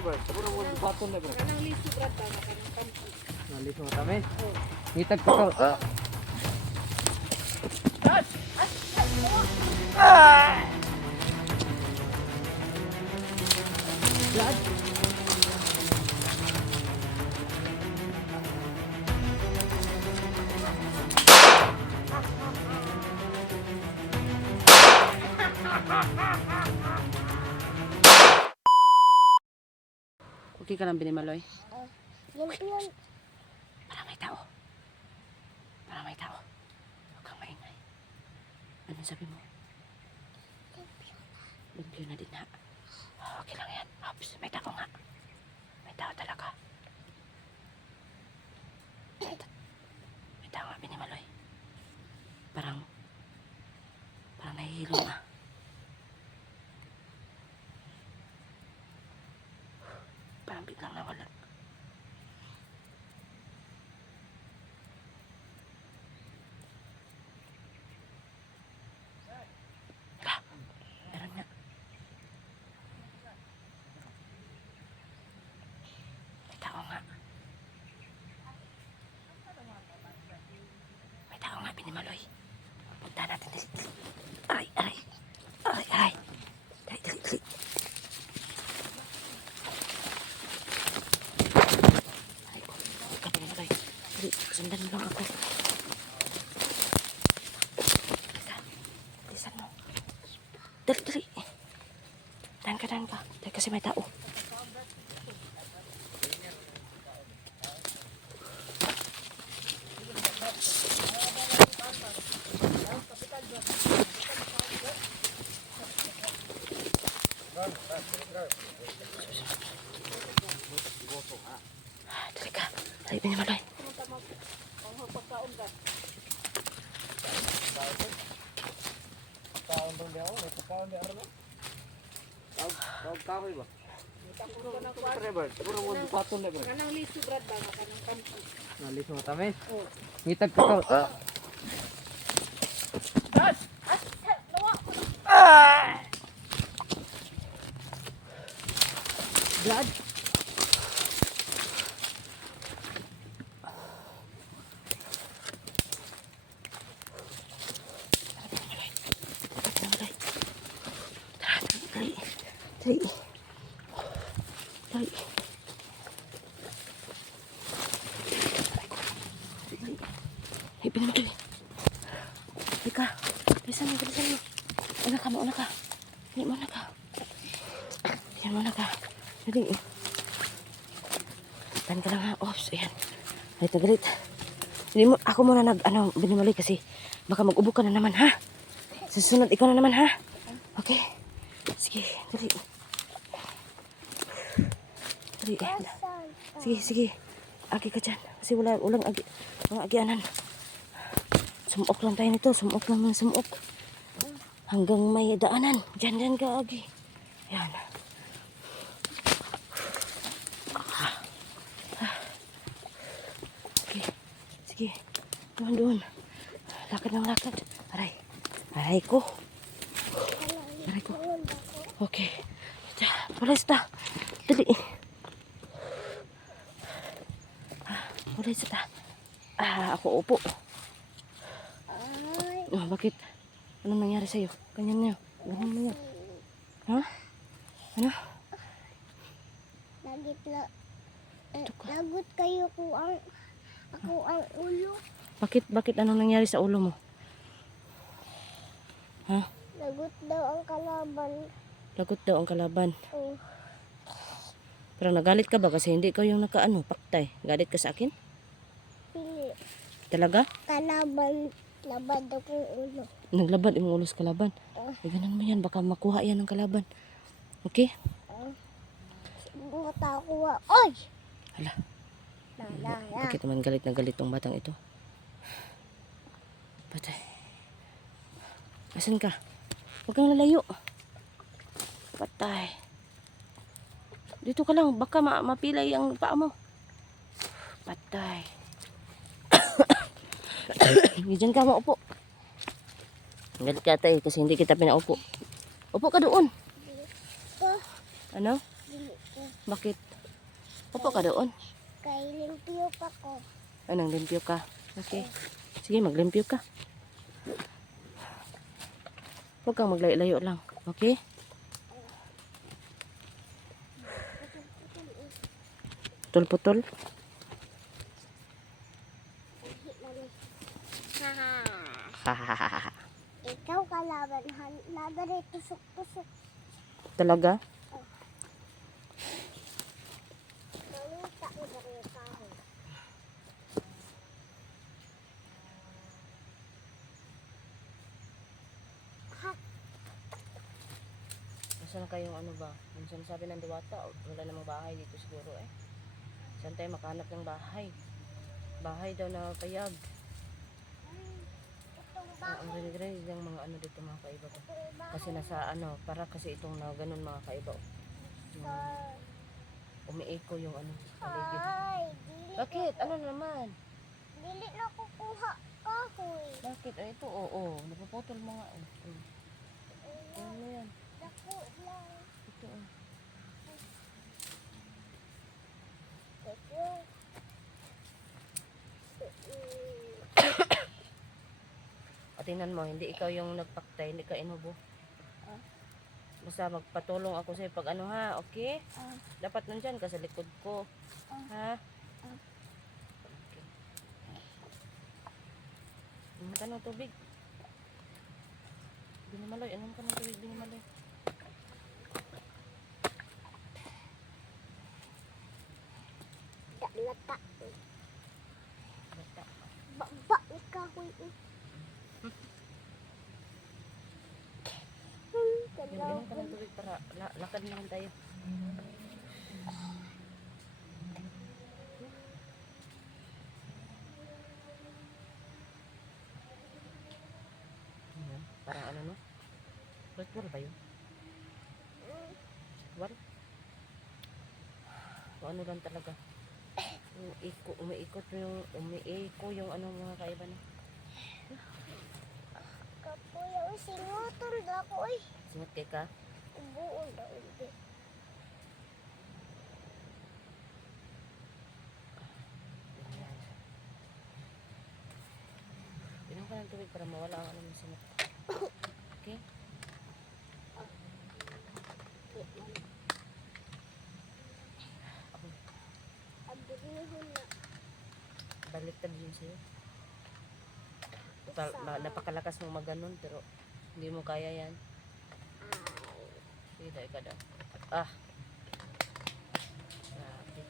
Kanang liso brad ba kanang kampo. Nalis mo kami. Hitag ko to. Brad. Okay ka lang, Binimaloy? Yan. Para may tao. Para may tao. Huwag kang maingay. Anong sabi mo? Lumpio na din ha. Okay lang yan. Ops, may tao nga. May tao talaga. May tao nga, Binimaloy. Parang nahihilo na. Parang biglang nawala. Hala, meron nga. May tao nga. May tao nga, Binimaloy. Punta natin. Aray. Dali. Sundan mo lang ako. Bilisan mo. Dali. Dahan ka. Dahil kasi may tao. Dali ka. Dali, Binimaloy. Kanang liso brad ba kanang kampo. Nalis mo kami. Hitag ko to. Brad. Dali. Hey, Binimaloy. Halika. Bilisan mo. Una ka. Hindi mo na ka. Dali. Tahan ka lang ha. Oops, ayan. Galit. Ako muna Binimaloy kasi baka mag-ubo ka na naman ha. Susunod ikaw na naman ha. Okay. Sige, dali. Sige. Agi ka dyan. Kasi walang agi. Mga agianan. Sumok lang tayo nito. Sumok. Hanggang may daanan. Dyan ka, agi. Yan. Okay. Sige. Doon. Lakad. Aray ko. Okay. Pares ta. Dali. Pares ta. Ako upo. Oh, bakit? Anong nangyari sa'yo? Ganyan niyo. Ha? Ano? Lagot kayo ako ang ulo. Bakit anong nangyari sa ulo mo? Ha? Lagot daw ang kalaban. Lagot daw ang kalaban. Oh. Pero nagalit ka ba kasi hindi ko yung paktay? Galit ka sa akin? Pili. Talaga? Kalaban. Labad ako yung ulo. Naglabad yung ulo sa kalaban. Ay, ganun mo yan. Baka makuha yan ng kalaban. Okay? Mata ko. Oy! Hala. La. Bakit naman galit na galit tong batang ito? Patay. Asan ka? Huwag kang lalayo. Patay. Dito ka lang. Baka mapilay ang paa mo. Patay. Diyan ka maupo. Galit ka tayo kasi hindi kita pinaupo. Upo ka doon. Ano? Dili ko. Bakit? Upo ka doon. Kay limpyo pa ko. Anong limpyo ka? Okay. Sige, maglimpyo ka. Huwag kang maglayo-layo lang. Okay? Putol-putol. Hahaha. Ikaw kalaban. Nagari tusok-tusok. Talaga? Nangita ko dari yung kahoy. Ha? Nasaan kayong ano ba? Yung sinasabi ng diwata, wala namang bahay dito siguro eh. Saan tayo makahanap ng bahay? Bahay daw na payag. Itong Ang rinig-rinig ng mga ano dito mga kaiba ba? Kasi nasa ano, para kasi itong na ganun mga kaiba. Yung umiiko yung ano, paligid. Ay, dili. Bakit? Ano naman? Dili na kukuha kahoy. Bakit? Ay, ito, oo. Napuputol mo nga. Ano yan? Dako lang. Ito, oh. Ito. At tingnan mo, hindi ikaw yung nagpaktay, hindi ka inubo. Basta magpatulong ako sa'yo pag ano ha, okay? Dapat nandyan ka sa likod ko. Ha? Okay. Inom ka ng tubig. Binimaloy, inom ka ng tubig, binimaloy. Lata. Bata. Ba ni kahoy. Inom ka ng tubig para lakad naman tayo. Ayan, parang ano no? Ritual ba yun? Ritual? O ano lang talaga? Umiiko yung ano mga kaiba na. Kapuya o singotol na ko eh. Singot kay ka? Buo na ulit. Ayan. Inom ka ng tubig para mawala ang ano mo singot. Okay? Abulihon na. Baliktad yun sa'yo. Napakalakas mong maganon pero hindi mo kaya yan. Sige tayo ka daw. Ah. Grabe.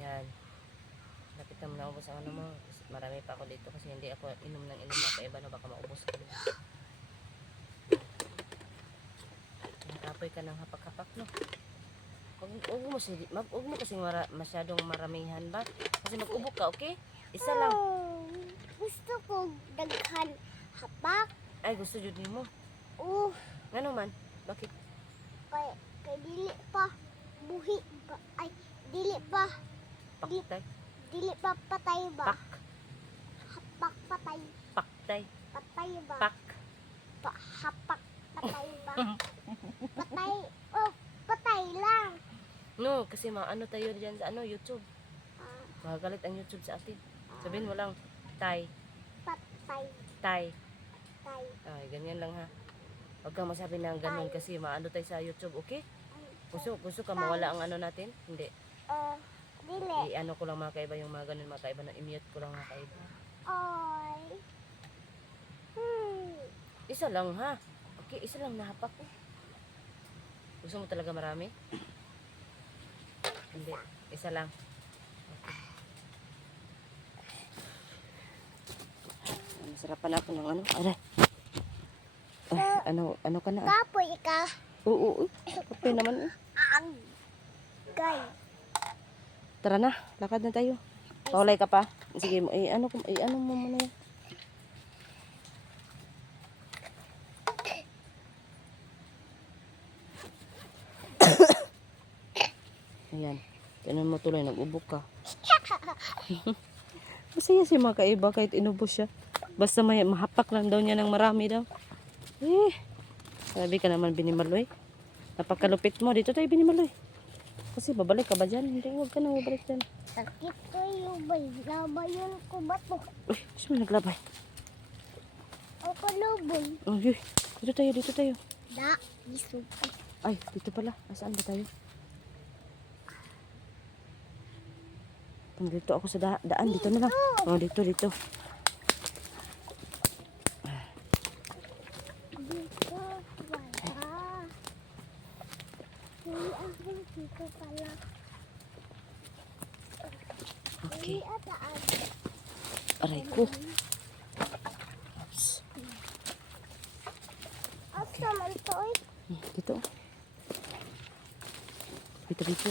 Yan. Lapit na naubos ang ano mo. Marami pa ako dito kasi hindi ako inom ng inom na kaiba na baka maubos ko. Nakapoy ka ng hapak-hapak no. Huwag mo kasi masyadong maramihan ba? Kasi mag-ubok ka, okay? Isa lang. Gusto ko daghan hapak. Ay, gusto jud nimo. Ngano man? Bakit? Kay dili pa buhi ba? Ay, dili pa. Paktay? Dili pa patay ba? Pak. Hapak patay. Paktay. Patay ba? Pak. Hapak patay ba? Patay. Oh, patay lang. No, kasi maano tayo dyan sa ano, YouTube. Ah, Magagalit ang YouTube sa atin. Sabihin mo lang, tay, patay. tay. Tay. Ay, ganyan lang ha. Huwag kang masabi ng ganun kasi maano tayo sa YouTube, okay? Gusto ka mawala ang ano natin? Hindi. Dili. I-ano ko lang mga kaiba yung mga ganun mga kaiba na i-mute ko lang mga kaiba. Ay. Isa lang ha. Okay, isa lang nahapak ko. Gusto mo talaga marami? Hindi. Isa lang. Okay. Masarapan ako ng ano. Ano ka na? Kapoy ka. Oo. Kape naman. Gay. Tara na. Lakad na tayo. Paulay ka pa. Sige, ano mo muna yan. Ayan. Tignan mo tuloy, nag-ubok ka. Masaya si mga kaiba kahit inubos siya. Basta may mahapak lang daw niya ng marami daw. Sabi ka naman, Binimaloy. Napakalupit mo. Dito tayo, Binimaloy. Kasi babalik ka ba dyan? Hindi, huwag ka na babalik dyan. Sakit kayo ba? Labayan ko ba to? Uy, gusto mo naglabay? Ako lubon. Uy, dito tayo, dito tayo. Da, isuka. Ay, dito pala. Saan ba tayo? Dito ako sa daan. Dito na lang. Oh, dito. Dito wala. Dito pala. Okay. Ataan. Aray ko. Asa man to eh? Dito. Dito. Dito.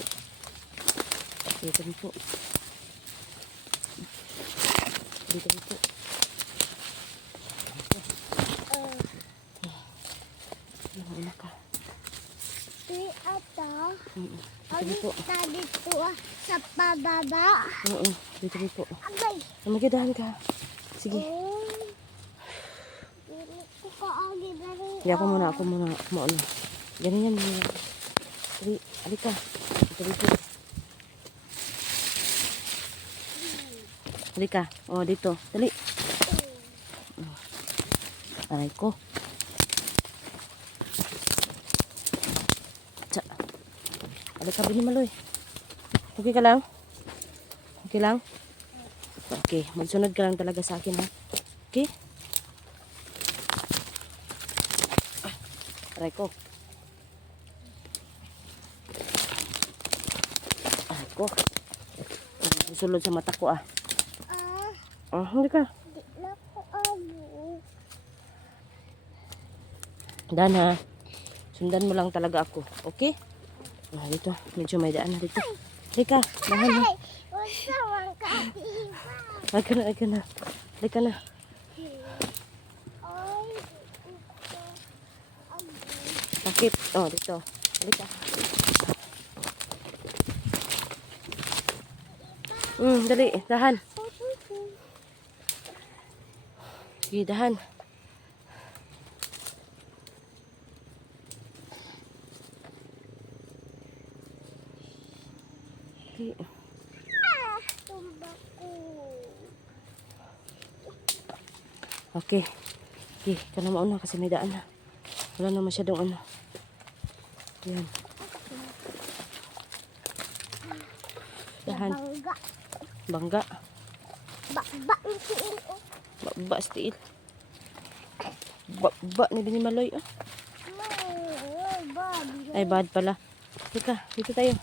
Ano ka? Di ata. Dito. Dito sa pababa. Oo, dito. Agay. Magadahan ka. Sige. Dili ko kaagi na rin. Hindi, ako muna. Mauna. Ganyan muna. Dali, alika. Dito. Halika. Oh, dito. Dali. Aray ko. Tsa. Halika, Binimaloy. Okay ka lang? Okay lang? Okay. Magsunod ka lang talaga sa akin, ha? Okay? Aray ko. Aray ko. Susulod sa mata ko, ah. Hindi ka. Di na ko abo. Dan, ha. Sundan mo lang talaga ako. Okay? Dito. Medyo may daan na dito. Halika. Dahan, ha. Ay, wasa man kaiba. Halika na. Halika na. Ay, Sakit. Oh, dito. Halika. Dali. Dahan. Sige, dahan. Okay. tumba ko. Okay. Okay, ka na mauna kasi may daan na. Wala na masyadong ano. Yan. Dahan. Bangga. Bangga. Ba ang siin ko. Ba stiil. Ba ni Binimaloy. Oh. Babi. Ay, bad pala. Teka, dito tayo.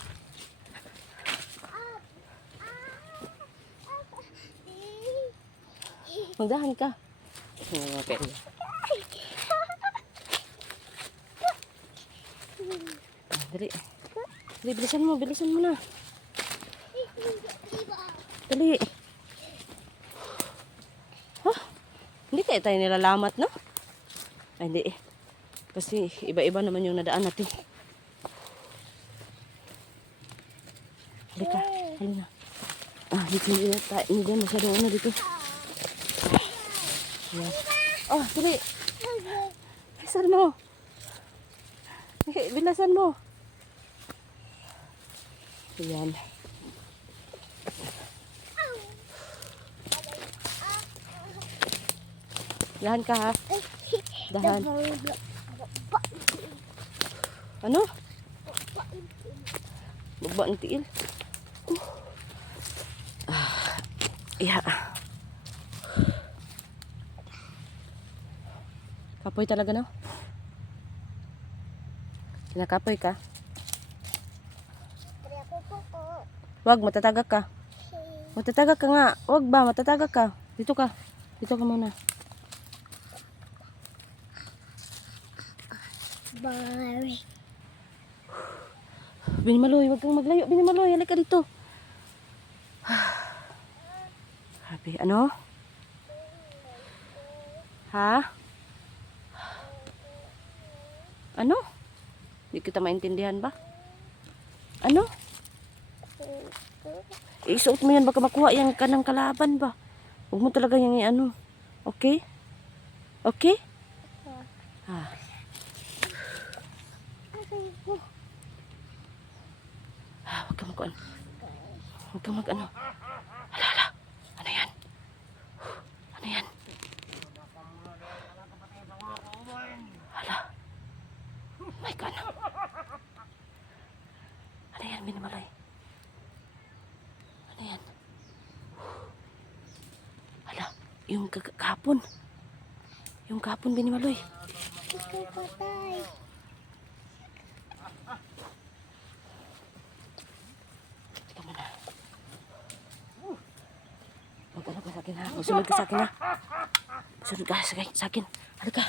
Magdahan ka. Okay. Dali. Dali, bilisan mo na. Dali. Hindi kaya tayo nilalamat, no? Ay, hindi. Kasi iba-iba naman yung nadaan natin. Halika. Halina. Hindi masyadong ano dito. Ayan. Oh, dali. Bilisan mo. Bilisan mo. Ayan. Dahan ka, ha? Dahan. Ano? Baba ng tiil. Iya. Kapoy talaga, no? Kinakapoy ka? Wag, matatagak ka. Matatagak ka nga. Wag ba, matatagak ka. Dito ka. Dito ka muna. Bye. Binimaloy, wag kang maglayo. Binimaloy, halika dito. Sabi, ano? Ha? Ano? Hindi kita maintindihan ba? Ano? Isuot mo yan, baka makuha yung kanang kalaban ba? Huwag mo talaga yung ano. Okay? Okay? Ah. Huwag ka mag-ano. Huwag ka mag-ano. Hala, hala. Ano yan? Ano yan? Hala. My God. Ano yan, Binimaloy? Ano yan? Hala, yung kahapon. Yung kahapon, Binimaloy. Ikaw patay. Teka muna. Mag-ano ka sa akin ha? Magsunod ka sa akin ha? Sunod ka sa akin. Halika.